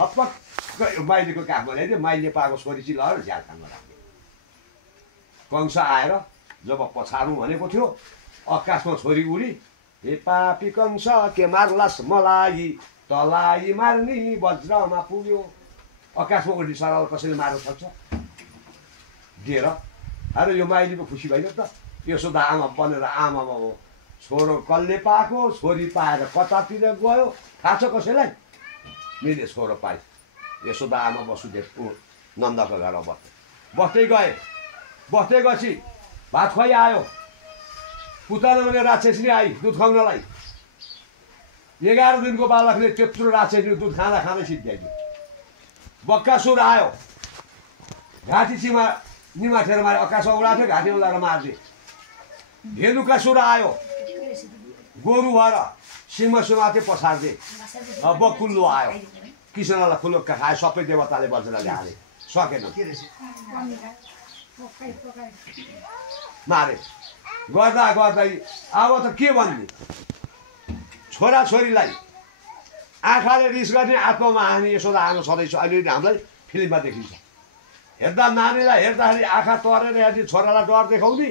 छपक्क माइलीको काखमा ल्याइदियो माइलीले पाएको छोरी चाहिँ लगाएर झ्याल खानमा राख्यो कंस आएर जब पछाडौँ भनेको थियो आकाशमा छोरी उडी हे पापी कंस के मार्लास मलाई तलाई मार्ने वज्रमा पुग्यो आकाशमा उडी सरल कसैले मार्न सक्छ दिएर अरे यो माइलीको खुसी भएन त यशोदा आमा बनेर आमा बाबु छोरो कसले पाएको छोरी पाएर कतातिर गयो थाहा छ कसैलाई मैले छोरो पाएँ यशोदा आमा वसुदेव नन्दको घरमा बस्दै बस्दै गएपछि भात खुवाइ आयो पुतना भने राक्षसनी आई दुध खुवाउनलाई 11 दिनको बालकले त्यत्रो राक्षसनी दुध खाँदा खाँदै सिद्ध्याइदियो बक्कासुर आयो घाँटी सीमा निमाठेर मारे आकाशमा उडाथ्यो घाँटी उडाएर मार्थे धेनुकासुर आयो गोरु भएर सिंह सुमाथे पछार्थे बकुल्लो आयो किसनलाई खुलुक्का खायो सबै देवताले वज्रले हाले सकेन मारे गर्दा गर्दै अब त के भन्ने छोराछोरीलाई आँखाले रिस गर्ने आत्मामा हानी यशोदा आमा सधैँ अहिले हामीलाई फिल्ममा देखिन्छ हेर्दा नानीलाई हेर्दाखेरि आँखा तरेर हेर्ने छोरालाई डर देखाउने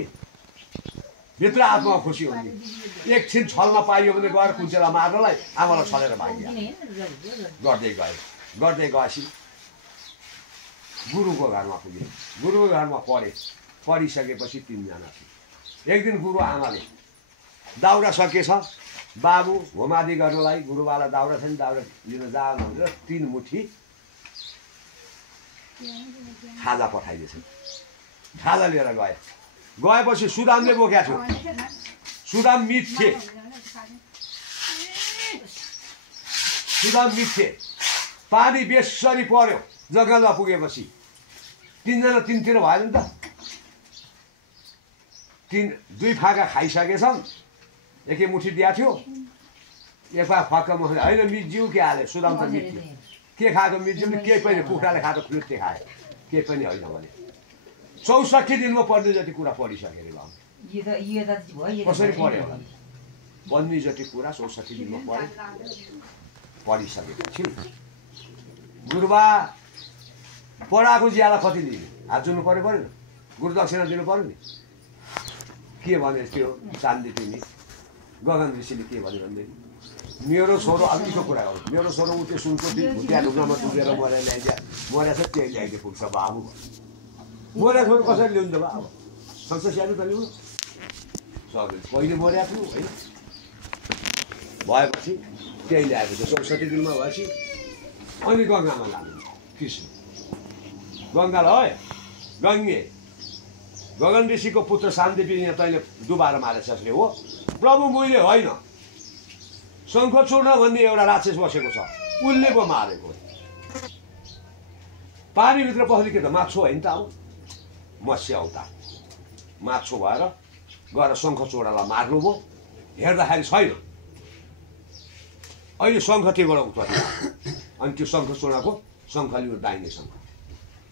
भित्र आत्मा खुसी हुने एकछिन छलमा पाइयो भने गएर कुचेला मार्नलाई आमालाई छलेर भाग्यो गर्दै गएपछि गुरुको घरमा पुगे गुरुको घरमा पढिसकेपछि 3 जना थिए एक दिन गुरु आमाले दाउरा सकेछ बाबु होमादि गर्नलाई गुरुबाला दाउरा छ नि दाउरा लिन जानु भनेर 3 मुठी खाजा पठाइदिएछ खाजा लिएर गएपछि सुदामले बोकेको थियो सुदाम मिठे पानी बेसरी पर्यो जङ्गलमा पुगेपछि 3 जना 3 तिर भयो नि त 2 फाका खाइसकेछन् एकै मुठी दिएको थियो एक फाका म होइन मिज्यू के हाले सुदाम त मिठे के खाएको मिज्यू केही पनि कुखुराले खाएको फ्लुट्टे खायो केही पनि होइन भने 64 दिनमा पढ्ने जति कुरा पढिसकेर कसरी पढ्यो होला बन्ने जति कुरा 64 दिनमा पढिसकेपछि गुरुबा पढाएको ज्याला कति लिने हात जुन्नु पर्यो परेन गुरुदक्षिणा दिनु पर्यो नि के भने त्यो चान्दी तिमी गगन ऋषिले के भन्यो भनेदेखि मेरो छोरो अलिकति कुरा गर्नु मेरो छोरो उ त्यो सुनको भुटिया ढुक्नमा डुबेर मरेर ल्याइदिया मरेछ त्यही ल्याइदिए पुग्छ बाबु मरेको छोरो कसरी ल्याउनु त बाबु सक्छ स्याहार्नु त ल्याउनु सक्दैन पहिले मरेको छु होइन भएपछि त्यही ल्याएको थियो 64 दिनमा भएपछि अनि गङ्गामा लानु कृष्ण गङ्गालाई गङ्गे गगन ऋषिको पुत्र शान्तिदेवी यहाँ तैँले डुबाएर मारेछ यसले हो प्रभु मैले होइन शङ्खचूर्ण भन्ने एउटा राक्षस बसेको छ उसले पो मारेको पानीभित्र पस्ने के त माछो होइन त अब मत्स्य अवतार माछो भएर गएर शङ्खचूडलाई मार्नुभयो हेर्दाखेरि छैन अहिले शङ्ख त्योबाट उत्पत्ति अनि त्यो शङ्खचूडको शङ्ख लिनु दाहिने शङ्ख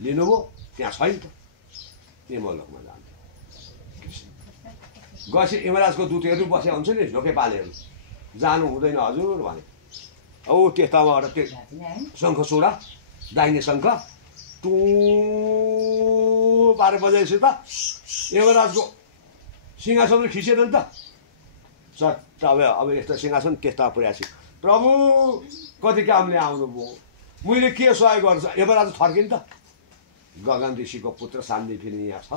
लिनुभयो त्यहाँ छैन त यमलोकमा जान्छ गएपछि यमराजको दूतहरू बसेका हुन्छ नि ढोके पालेहरू जानु हुँदैन हजुर भने औ त्यताबाट त्यो शङ्खचूडा दाहिने शङ्ख टु 12 बजेपछि त यमराजको सिंहासन खिचेन नि त चट्ट अब यस्तो सिंहासन त्यस्ता पुर्याएपछि प्रभु कति कामले आउनुभयो मैले के सहयोग गर्छ यमराज फर्किन् त गगन ऋषिको पुत्र शान्तिदेवी यहाँ छ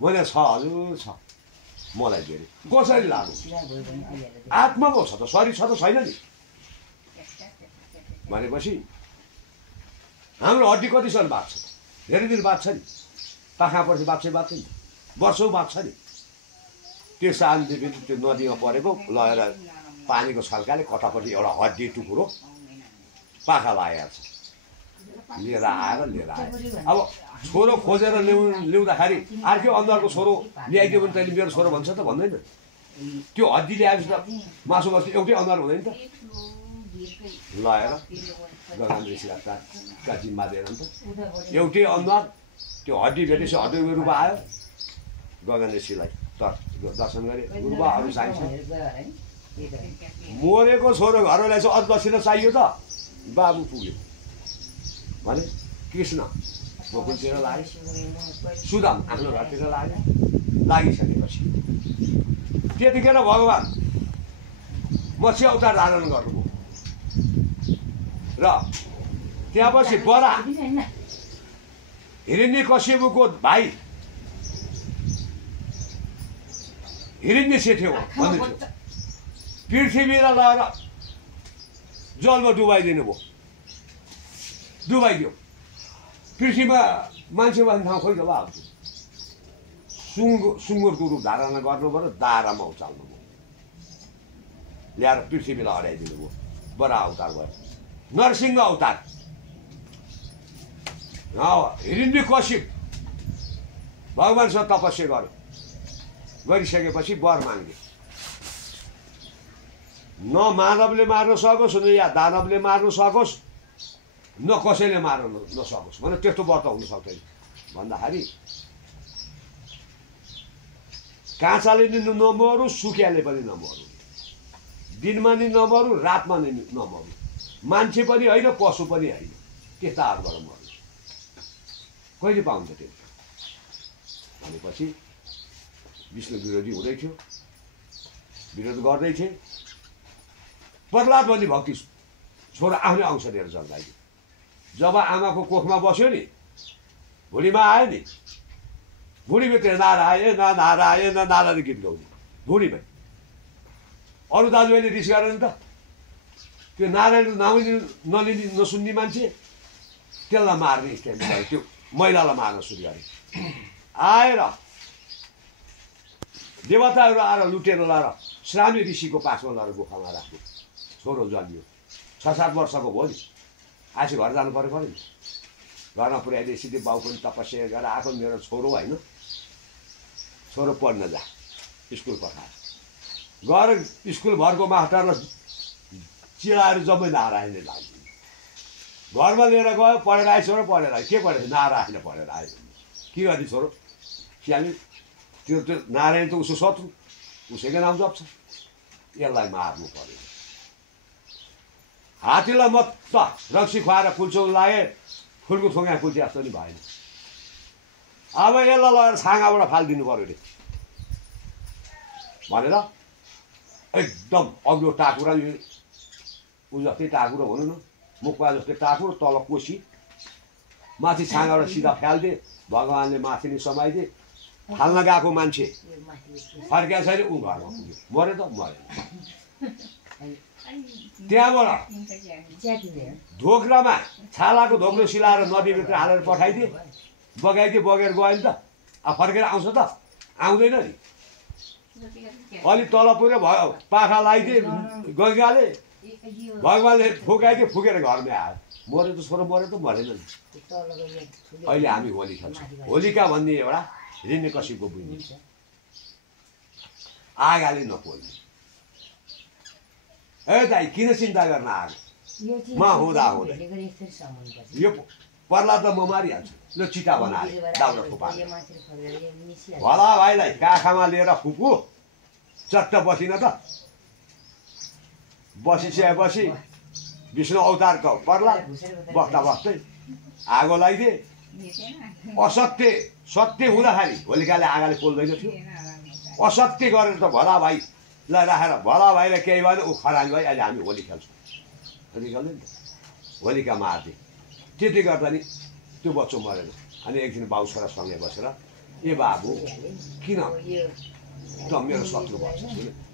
भने छ हजुर छ मलाई दिएर कसरी लाग्नु आत्मा पो छ त शरीर छ त छैन नि भनेपछि हाम्रो हड्डी कति साल बाँच्छ धेरै दिन बाँच्छ नि पाखा पर्छ बाँच्छ नि वर्षौँ बाँच्छ नि त्यो शान्तिदेवी त्यो नदीमा परेको लगेर पानीको छल्काले कतापट्टि एउटा हड्डी टुक्रो पाखा लागेको छ लिएर आयो अब छोरो खोजेर ल्याउँदाखेरि अर्कै अनुहारको छोरो ल्याइदियो भने तैँले मेरो छोरो भन्छ त भन्दैन त्यो हड्डी ल्याएपछि त मासु बस्ती एउटै अनुहार हुँदैन त लगाएर गगन ऋषिका जिम्मा दिएर नि त एउटै अनुहार त्यो हड्डी भेटेपछि हड्डीको रूप आयो गगन ऋषिलाई दर्शन गरे गुरुबाहरू चाहिन्छ मरेको छोरो घर ल्याएछ अझ दक्षिणा चाहियो त बाबु पुग्यो भने कृष्ण गोकुलतिर लाग्यो, सुदाम आफ्नो घरतिर लाग्यो। लागिसकेपछि त्यतिखेर भगवान् मत्स्य अवतार धारण गर्नुभयो र त्यहाँपछि बरा हिरण्यकश्यपको भाइ हिरण्यसेठ हो भन्दैथ्यो, पृथ्वीलाई लगेर जलमा डुबाइदिनु भयो, डुबाइदियो। पृथ्वीमा मान्छे बस्ने ठाउँ खोइ जब आउँछ, सुँगुरको रूप धारण गर्नुभयो, दारामा उचाल्नु भयो, ल्याएर पृथ्वीलाई हराइदिनु भयो। बडा अवतार भयो, नरसिंह अवतार। हिरण्यकश्यप भगवान्सँग तपस्या गर्यो, गरिसकेपछि वर मागे, न मानवले मार्न सकोस् न या दानवले मार्न सकोस् न कसैले मार्न नसकोस् भने त्यस्तो व्रत हुन सक्दैन भन्दाखेरि काँचाले नि नमरु, सुकियाले पनि नमरु, दिनमा नि नमरु, रातमा नि नमरु, मान्छे पनि होइन पशु पनि होइन, त्यस्ताहरूबाट मरु, कहिले पाउँछ त्यो भनेपछि विष्णु विरोधी हुँदै थियो, विरोध गर्दै थिए। प्रहलाद भन्ने भक्ति छोरा आफ्नै अंश लिएर जन्माइदियो। जब आमाको कोखमा बस्यो नि, भुँडीमा आयो नि, भुँडीभित्र नारायण नारायण नारायण गीत गाउने भुँडीमै। अरू दाजुभाइले रिस गरेर नि त त्यो नारायणको नामै नलिने नसुन्ने मान्छे त्यसलाई मार्ने स्ट्यान्ड गरे, त्यो महिलालाई मार्न सुरु गरे। आएर देवताहरू आएर लुटेर लाएर श्रामी ऋषिको पासमा लगेर गुफामा राख्यो। छोरो जन्मियो, 6-7 वर्षको भयो नि, आएपछि घर जानु पऱ्यो नि। घरमा पुर्याइदिए सिधै बाउ पनि तपस्या गरेर आएको, मेरो छोरो होइन, छोरो पढ्न जा, स्कुल पठाएर गएर स्कुल भरको मास्टरलाई चिलाएर जम्मै नारायणले लाग्यो। घरमा लिएर गयो, पढेर आयो छोरो, पढेर आयो। के पढेको? नारायण पढेर आयो। के गर्ने छोरो? स्याले त्यो नारायण त उसो शत्रु, उसैको नाम जप्छ, यसलाई मार्नु पर्यो। हात्तीलाई मत्त रक्सी खुवाएर कुल्चो लागे, फुलको थोङ्गा कुल्चे जस्तो नि भएन। अब यसलाई लगेर छाँगाबाट फालिदिनु पऱ्यो अरे भनेर एकदम अग्लो टाकुरा, ऊ जस्तै टाकुरो भनौँ न, मुखमा जस्तै टाकुरो, तल कोसी, माथि छाँगाबाट सिधा फालिदिए। भगवान्ले माथि नै समाइदिए। फाल्न गएको मान्छे फर्किया छैन, ऊ घरमा पुग्यो, मऱ्यो त मऱ्यो। त्यहाँबाट ढोक्रामा छालाको ढोक्रो सिलाएर नदीभित्र हालेर पठाइदिए, बगाइदिए, बगेर गयो नि त। अब फर्केर आउँछ त? आउँदैन नि। अलि तल पुग्यो, पाखा लगाइदिए गङ्गाले, भगवान्ले फुकाइदियो, फुकेर घरमै आयो। मऱ्यो त छोरो, मऱ्यो त मरेन नि। अहिले हामी होली खेल्छौँ। होलिका भन्ने एउटा हिरण्यकश्यपको बुझ्ने आगाले नपोल्ने। ए दाइ किन चिन्ता गर्न आएको? म हुँदा हुँदै यो पर्ला त म मारिहाल्छु। ल चिता बनाएर दाउरा फुपाएर भला भाइलाई काखामा लिएर फुकु, चट्ट बसिन त। बसिसकेपछि विष्णु अवतारको पर्ला बस्दा बस्दै आगो लगाइदिए। असत्य सत्य हुँदाखेरि होलिकाले आगाले पोल्दैन थियो। असत्य गरेर त भला भाइलाई राखेर भला भाइलाई केही भएन, ऊ खरानी भाइ अहिले हामी होली खेल्छौँ। होली खेल्दैन त, होलिका मारिदिए। त्यति गर्दा नि त्यो बच्चो मरेन। अनि एक दिन बाउ छोरासँगै बसेर, ए बाबु किन त मेरो शत्रु भन्छ,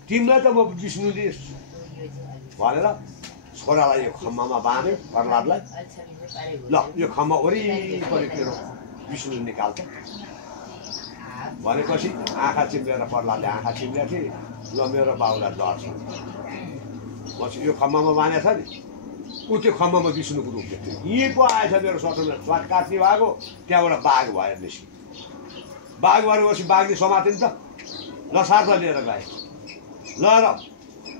तिमीलाई त म विष्णुले भनेर छोरालाई यो खम्बामा बाँधे, प्रहलादलाई। ल यो खम्बा वरिपरि तेरो विष्णु निकाल्छ भनेपछि आँखा चिम्लेर प्रहलादले आँखा चिम्लेको थिए। ल मेरो बाउलाई डर छ, पछि यो खम्बामा बाँधेको छ नि, ऊ त्यो खम्बामा विष्णुको रूप देख्थ्यो। यहीँ पो आएछ मेरो शत्रुले स्वाट काट्ने भएको। त्यहाँबाट बाघ भएर निस्क्यो। बाघ भएपछि बाघले समात्यो नि त, लसार्थ लिएर गए। ल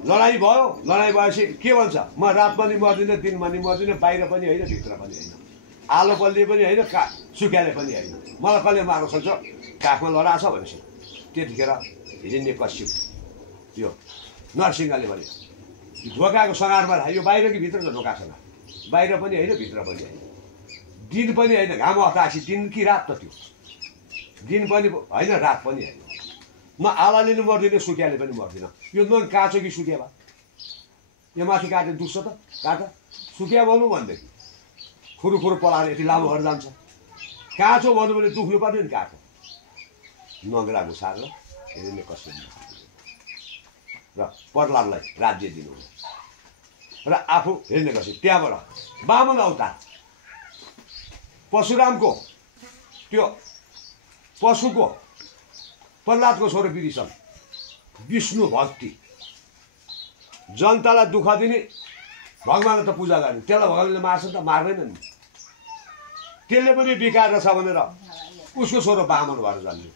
लडाइँ भयो। लडाइँ भएपछि के भन्छ, म रातमा नि मर्दिनँ, दिनमा नि मर्दिनँ, बाहिर पनि होइन, भित्र पनि होइन, आलो पल्ली पनि होइन, सुक्याले पनि होइन, मलाई कसले मार्न सक्छ, काखमा लडाछ भनेपछि त्यतिखेर हिरण्यकश्यप यो नरसिंहले भने ढोकाको सगारमा यो बाहिर कि भित्र त ढोका छ, बाहिर पनि होइन भित्र पनि होइन दिन पनि होइन घाम हतासी दिन कि रात त त्यो दिन पनि होइन रात पनि होइन म आलाले नि मर्दिनँ सुकियाले पनि मर्दिनँ यो न काँचो कि सुकिया भए यो माथि काटेर दुख्छ त काट सुकिया भन्नु भनेदेखि खुरुखुरु पलाएर यति लामो घर जान्छ काँचो भन्नु भने दुख्नु पर्ने नि काँचो नगरा घुसार फेरि नै कसरी र पर्लालाई राज्य दिनु र आफू हेर्ने गर्छ त्यहाँबाट बामन अवतार परशुरामको त्यो पशुको प्रह्लादको छोरो विभीषण विष्णु भक्ति जनतालाई दुःख दिने भगवान्लाई त पूजा गर्ने त्यसलाई भगवान्ले मार्छ त मार्दैन नि त्यसले पनि विकार छ भनेर उसको छोरो बामन भएर जान्ने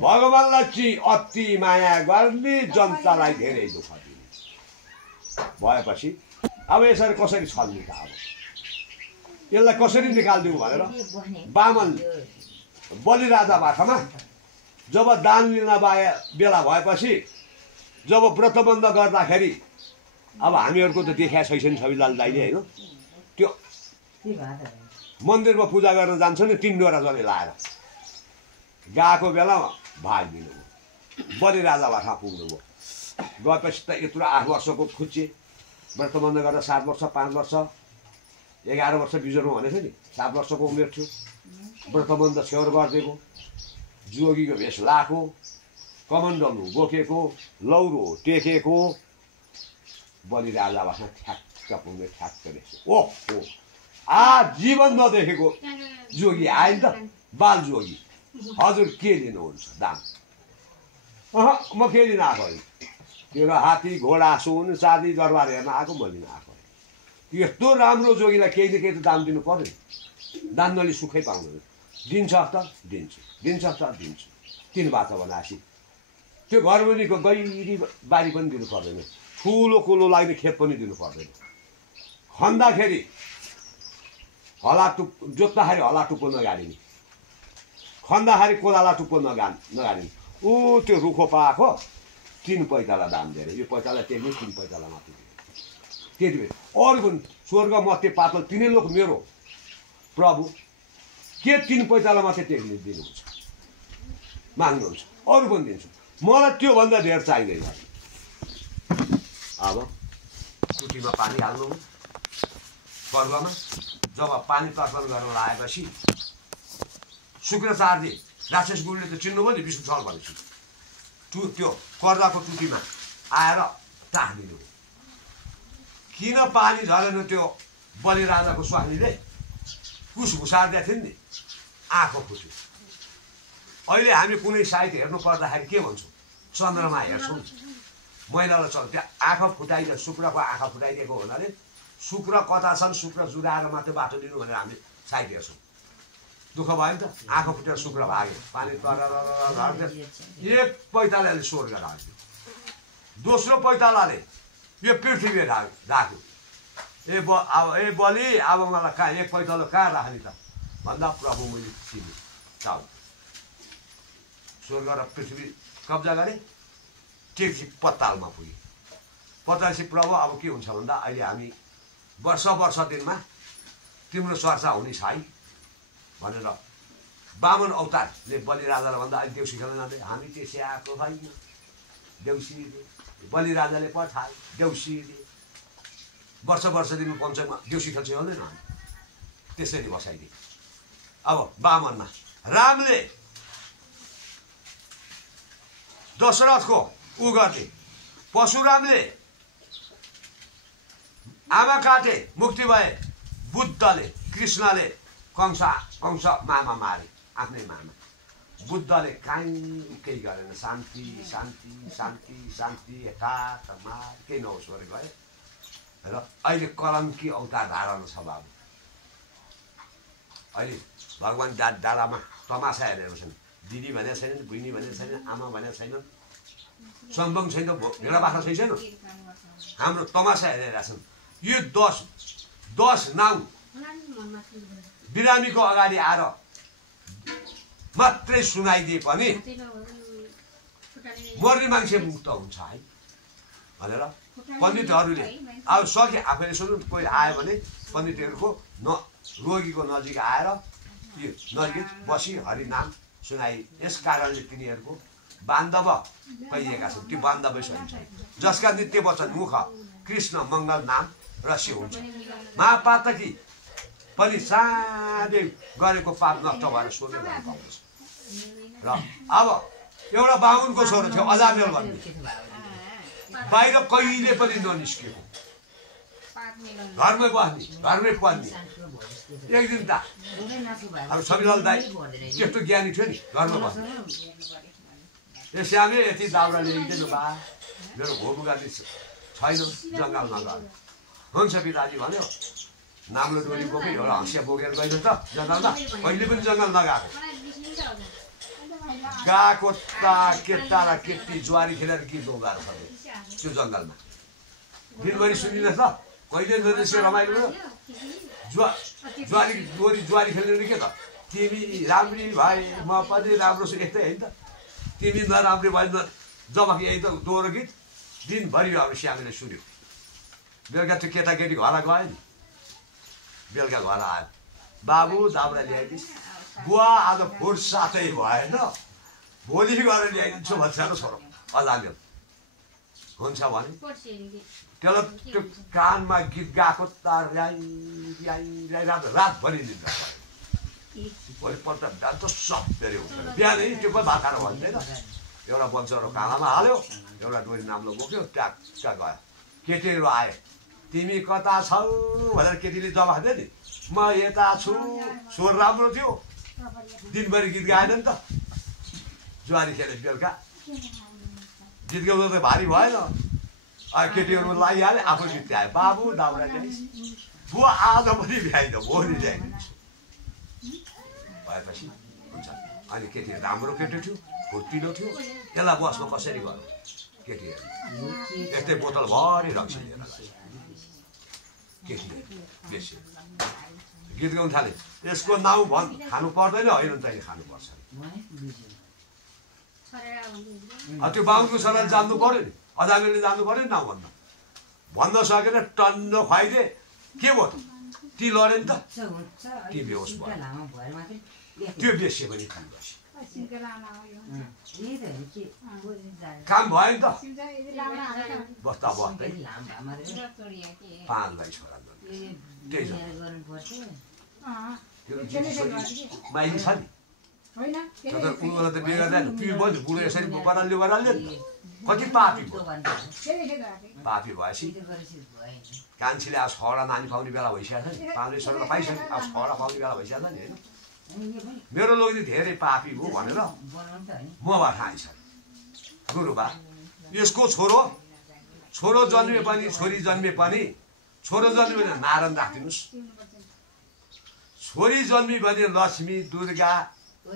भगवान्लाई चाहिँ अति माया गर्ने जनतालाई धेरै दुःख दिने भएपछि अब यसरी कसरी छल्ने त अब यसलाई कसरी निकालिदिउँ भनेर बामन बलि राजा बाठामा जब दान लिन बेला भएपछि जब व्रतबन्ध गर्दाखेरि अब हामीहरूको त देखा छैन छविलाल दाइले होइन त्यो मन्दिरमा पूजा गर्न जान्छ नि 3 डोरा जले लाएर गएको बेलामा भाग दिनुभयो बलि राजा बाठा पुग्नुभयो गएपछि त यत्रो 8 वर्षको खुच्चे व्रतबन्ध गरेर 7 वर्ष 5 वर्ष 11 वर्ष बिजोरमा भनेको नि 7 वर्षको उमेर थियो व्रतबन्ध छेउर गरिदिएको जोगीको भेष लाएको कमण्डलु बोकेको लौरो टेकेको बलि राजा बाठा ठ्याक्क पुग्ने ठ्याक्क देख्छ ओहो जीवन नदेखेको जोगी आयो नि त बाल जोगी हजुर के लिनुहुन्छ दाम म के लिन आएको तेरो हात्ती घोडा सुन चाँदी दरबार हेर्न आएको म लिन आएको यस्तो राम्रो जोगीलाई केही न केही त दाम दिनु पर्यो दाम नलि सुखै पाउँदैन दिन्छ त दिन्छु दिन्छ त दिन्छु 3 बाचा बनाएपछि त्यो घरमुनिको गहिरी बारी पनि दिनु पर्दैन ठुलो कुलो लाग्ने खेत पनि दिनु पर्दैन खन्दाखेरि हला जोत्दाखेरि हला टुप्पो नगाडिने खन्दाखेरि कोदाला टुप्पो नगाडिने ऊ त्यो रुखो पाएको 3 पैताला दाम दिएर यो पैताला टेक्ने 3 पैताला माथि त्यति बेला अरू पनि स्वर्ग मध्य पातल 3 लोक मेरो प्रभु के 3 पैताला माथि टेक्ने दिनुहुन्छ माग्नुहुन्छ अरू पनि दिन्छु मलाई त्यो भन्दा धेर चाहिँदैन अब टुटीमा पानी हाल्नु पर्वमा जब पानी तर्पण गर्न लागेपछि शुक्राचार्य राक्षस गुरुले त चिन्नुभयो नि विष्णु छल भनेपछि त्यो कर्दाको टुटीमा आएर टाँक्दिनु किन पानी झरेन त्यो बलि राजाको स्वामीले कुस घुसार्दै थियो नि आँखो फुट्यो अहिले हामी कुनै साइट हेर्नु पर्दाखेरि के भन्छौँ चन्द्रमा हेर्छौँ महिनालाई चल त्यहाँ आँखा फुटाइदियो शुक्रको आँखा फुटाइदिएको हुनाले शुक्र कता छन् शुक्र जुराएर मात्रै बाटो दिनु भनेर हामीले साइट हेर्छौँ दुःख भयो नि त आँखा फुटेर शुक्र भाग्यो पानी तर एक पैतालाले स्वर्ग राख्यो दोस्रो पैतालाले यो पृथ्वी राख्यो ए बलि अब मलाई कहाँ एक पैतालो कहाँ राख्ने त भन्दा प्रभु मैले चिने चाउ स्वर्ग र पृथ्वी कब्जा गरेँ तीर्थी पत्तालमा पुगे पत्तालसी प्रभु अब के हुन्छ भन्दा अहिले हामी वर्ष दिनमा तिम्रो चर्चा हुने छ है भनेर बामन अवतारले बलि राजालाई भन्दा अहिले देउसी खेल्न जाँदै हामी त्यसै आएको होइन देउसी बलि राजाले पठाए देउसी वर्ष दिनमा पञ्चमा देउसी खेल्छ हुँदैन हामी त्यसरी बसाइदिए अब बामनमा रामले दशरथको उ गर्ने परशुरामले आमा काटे मुक्ति भए बुद्धले कृष्णले कंस मामा मारे आफ्नै मामा बुद्धले केही गरेन शान्ति शान्ति शान्ति शान्ति एकात्मा केही नहोस् गरे गए र अहिले कलङ्की अवतार धारण छ बाबु अहिले भगवान् डालामा तमासा हेरेको छन् दिदी भनेको छैन बहिनी भनेको छैन आमा भनेको छैन सम्बन्ध छैन भेडा बाख्रा छैन हाम्रो तमासा हेरेका छन् यो 10 नाउँ बिरामीको अगाडि आएर मात्रै सुनाइदिए पनि मर्ने मान्छे मुक्त हुन्छ है भनेर पण्डितहरूले अब सके आफैले सुन्नु कोही आयो भने पण्डितहरूको रोगीको नजिक आएर यो नजिक बसी हरिनाम सुनाई। यस कारणले तिनीहरूको बान्धव कहिएका छन्। त्यो बान्धवै सही छ, जसका नित्य वचन मुख कृष्ण मङ्गल नाम रसी हुन्छ। महापातकी पनि साँधे गरेको पाप नष्ट भएर सोध्ने पाउँछ। र अब एउटा बाहुनको छोरो थियो अजामेल भन्ने, बाहिर कहिले पनि ननिस्केको, घरमै बस्ने घरमै पढ्ने। एक दिन त अब सबिलाल दाई त्यस्तो ज्ञानी थियो नि, घरमा बस्ने। ए श्यामे यति दाउरा ल्याइदिनु बा, मेरो घोम गर्ने छैन, जङ्गलमा गयो। हुन्छ पिताजी भन्यो, नाम्लो डोरी बोक्यो, एउटा हँसिया बोकेर गइदियो त जङ्गलमा। कहिले पनि जङ्गल नगएको, गएको त केटा र केटी ज्वारी खेलेर गीत गाएर सके त्यो जङ्गलमा। दिनभरि सुनिनुहोस् ल, कहिले नदेशे रमाइलो ज्वारी डोरी ज्वारी खेल्ने के त, तिमी राम्री भए म पनि राम्रो छु, यस्तै होइन त। तिमी नराम्री भए जब यही त दोहोरो गीत दिनभरि अब श्यामीले सुन्यो। बेलुका त्यो केटाकेटी घर गयो नि, बेलुका घर आयो, बाबु दाउरा ल्याइदिस्। बुवा आज फुर्सदै भएन, भोलि गएर ल्याइदिन्छु भन्छ र छोरो अजामेल। हुन्छ भने त्यसलाई त्यो कानमा गीत गाएको त रातभरि निन्द्रा भयो। भोलिपल्ट बिहान त सबेरै उठेर बिहानै त्यो पनि भात खाएर भन्दैन, एउटा बन्चरो काँडामा हाल्यो, एउटा डोरी नाम्लो बोक्यो, ट्याक्क गयो। केटीहरू आए, तिमी कता छौ भनेर केटीले जवाफ दियो नि, म यता छु। स्वर राम्रो थियो, दिनभरि गीत गाएन नि त, ज्वारी खेले। बेलुका गीत गाउँदा त भारी भएन, केटीहरू लगाइहाले, आफू गीत गायो। बाबु दाउरा ल्याइस्, बुवा आज पनि भ्याइन, भोलि ल्याइदिन्छु भएपछि हुन्छ। अनि केटी राम्रो केटी थियो, फुर्तिलो थियो, त्यसलाई बसमा कसरी गर्नु। केटीहरू यस्तै बोतलभरि रक्सी लिएर गयो। केटी बेसी गीत गाउनु थाले, यसको नाउँ भन् खानु पर्दैन, होइन तैँले खानुपर्छ। त्यो बाहुनको छोराले जान्नु पर्यो नि, अजामेलले जान्नु पर्यो नि, नाउँ भन्न सकेर टन्न खुवाइदिए। के भयो त, ती लड्यो नि त, ती बेहोस भयो। त्यो बेसी पनि काम बस्यो, काम भयो नि त। बस्दा बस्दै 5 भाइ छोरा त्यही माइली छ नि, उनीहरूलाई त बिगार्दैन। पिर भयो बुढो यसरी बराल्यो नि, कति पापी भयो। पापी भएपछि कान्छीले अब छोरा नानी पाउने बेला भइसकेको छ नि, 5 छोरा त पाइसक्यो, अब छोरा पाउने बेला भइसकेको छ नि। होइन मेरो लोग्ने धेरै पापी हो भनेर मबाट आइसक्यो। गुरुबा यसको छोरो जन्मे पनि छोरी जन्मे पनि, छोरो जन्मे भने नारायण राखिदिनुहोस्, छोरी जन्मी भने लक्ष्मी दुर्गा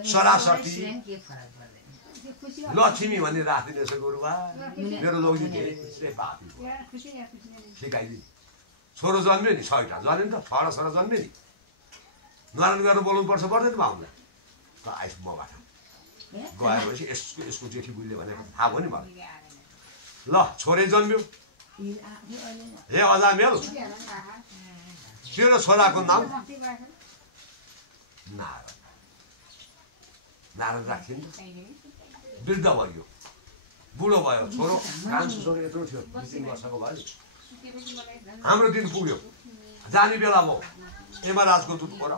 सरस्वती लक्ष्मी भन्ने राखिदिनुहोस् गुरुबा। मेरो लोग्ने धेरै पापी सिकाइदिनु। छोरो जन्म्यो नि 6टा जन्यो नि त, छोरा जन्म्यो नि, नारायण गरेर बोलाउनु पर्छ पर्दैन बाहुनलाई त। आइस मबाट गएपछि यसको जेठी बुढीले भनेको थाहा भयो नि मलाई। ल छोरै जन्म्यो, हे अजामेल तेरो छोराको नाम नारायण। नारायण राखिन्, वृद्ध भयो, बुढो भयो, छोरो कान्छो छोरो यत्रो थियो, 2-3 वर्षको भयो नि। हाम्रो दिन पुग्यो, जाने बेला भयो। यमराजको दुध ओरा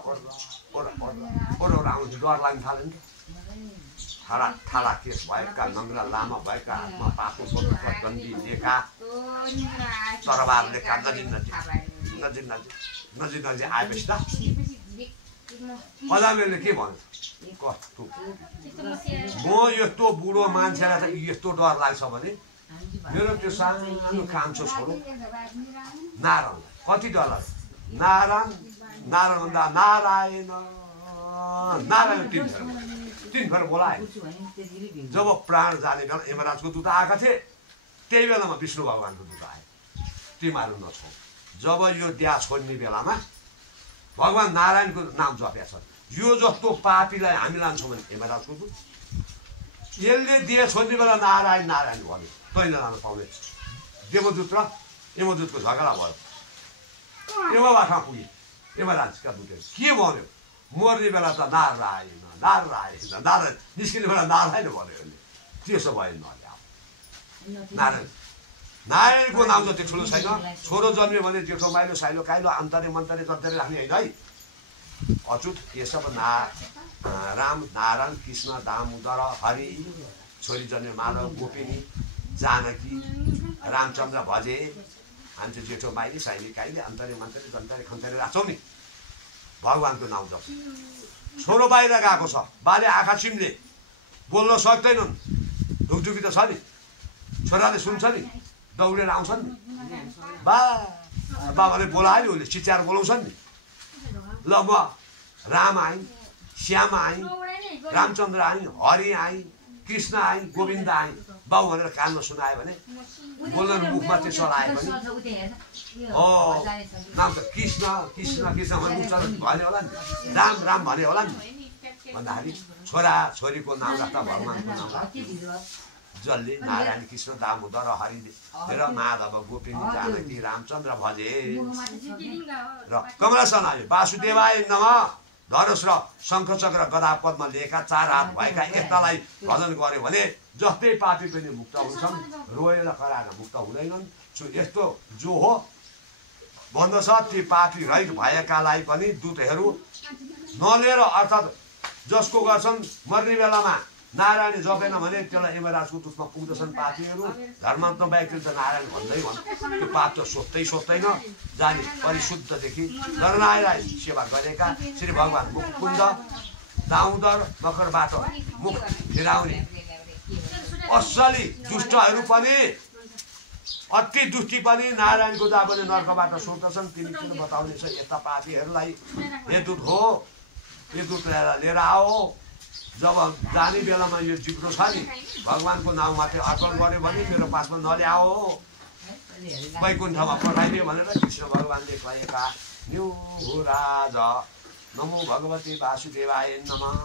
आउँछ, डर लाग्न थाल्यो नि। ठाडा केस भएका, नङ्ग्रा लामा भएका, हातमा पाको गन्दी लेखा, तरबारले नजिक आएपछि त अजामेलले के भन्छ, कस्तो म यस्तो बुढो मान्छेलाई त यस्तो डर लाग्छ भने मेरो त्यो सानो कान्छो छोरो नारायणलाई कति डर लाग्छ। नारायण भन्दा नारायण नारायण 3 फेर बोलाए। जब प्राण जाने बेला यमराजको दूत आएका थिए, त्यही बेलामा विष्णु भगवानको दूत आए, तिमीहरू नछो। जब यो दिया छोड्ने बेलामा भगवान नारायणको नाम जपेका छ। यो जस्तो पापीलाई हामी लान्छौँ भने यमराजको दूत, यसले दिया छोड्ने बेला नारायण नारायण भन्यो, तैँले लान पाउने देवदूत र यमदूतको झगडा भयो। यमबाटमा पुगे, यमराजका दूतले के भन्यो, मर्ने बेला त नारायण नारायण नारायण निस्किने बेला नारायण भन्यो उसले। त्यसो भयो नल्याऊ नारायण। नारायणको नाम जति ठुलो छैन। छोरो जन्मियो भने जेठो माइलो साइलो काइलो अन्तरे मन्तरे जन्तरे राख्ने होइन है। अच्युत केशव राम नारायण कृष्ण दामोदर हरि, छोरी जन्मे माधव गोपिनी जानकी रामचन्द्र भजे। हामी चाहिँ जेठो माइली साइली काइली अन्तरे मन्तरे जन्तरे खन्तरे राख्छौँ नि, भगवान्को नाउँ जप। छोरो बाहिर गएको छ, बाले आँखा चिम्ले बोल्न सक्दैनन्, ढुकढुकी त छ नि, छोराले सुन्छ नि, दौडेर आउँछन् नि, बाबाले बोलायो उसले चिच्याएर बोलाउँछन् नि। ल म राम आएँ, श्याम आएँ, रामचन्द्र आएँ, हरि आएँ, कृष्ण आएँ, गोविन्द आएँ बाउ भनेर कानमा सुनायो भने, बोल्न मुखमा त्यो चलायो भने नाम त कृष्ण कृष्ण कृष्ण भन्यो होला नि, राम राम भन्यो होला नि भन्दाखेरि छोरा छोरीको नाम राख्दा भगवान्को नाम राख्यो। जसले नारायण कृष्ण दामोदर हरि र माधव गोपिनी जानकी रामचन्द्र भजे। र कमला सनायो वासुदेवाय नमः। धनुष र शङ्खचक्र गदा पद्म लिएका 4 हात भएका एकतालाई भजन गर्यो भने जस्तै पापी पनि मुक्त हुन्छन्, रोएर कराएर मुक्त हुँदैनन्। यस्तो जो हो भन्दछ ती पापी रहित भएकालाई पनि दूतहरू नलिएर, अर्थात् जसको गर्छन् मर्ने बेलामा नारायण जपेन भने त्यसलाई यमराजको दूतमा पुग्दछन् पापीहरू। धर्मात्मा व्यक्तिले त नारायण भन्दै भन्छ, त्यो पाप त सोच्दैन जाने। परिशुद्धदेखि नरनारायण सेवा गरेका श्री भगवान् मुकुन्द दामोदर मकरबाट मुख फिराउने असली दुष्टहरू पनि अति दुष्टी पनि नारायणको दापले नर्कबाट सोध्दछन्। तिनी किन बताउने छ यस्ता पापीहरूलाई, हे दूत हो यो दूत लिएर आओ। जब जाने बेलामा यो जिब्रो छ नि भगवान्को नाउँ मात्रै अर्पण गर्यो भने मेरो पासमा नल्याओ, वैकुण्ठमा पठाइदियो भनेर कृष्ण भगवान्ले कहेका। न्यु राज नमो भगवती वासुदेवाय नमः।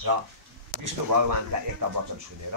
र विष्णु भगवान्का एकता वचन सुनेर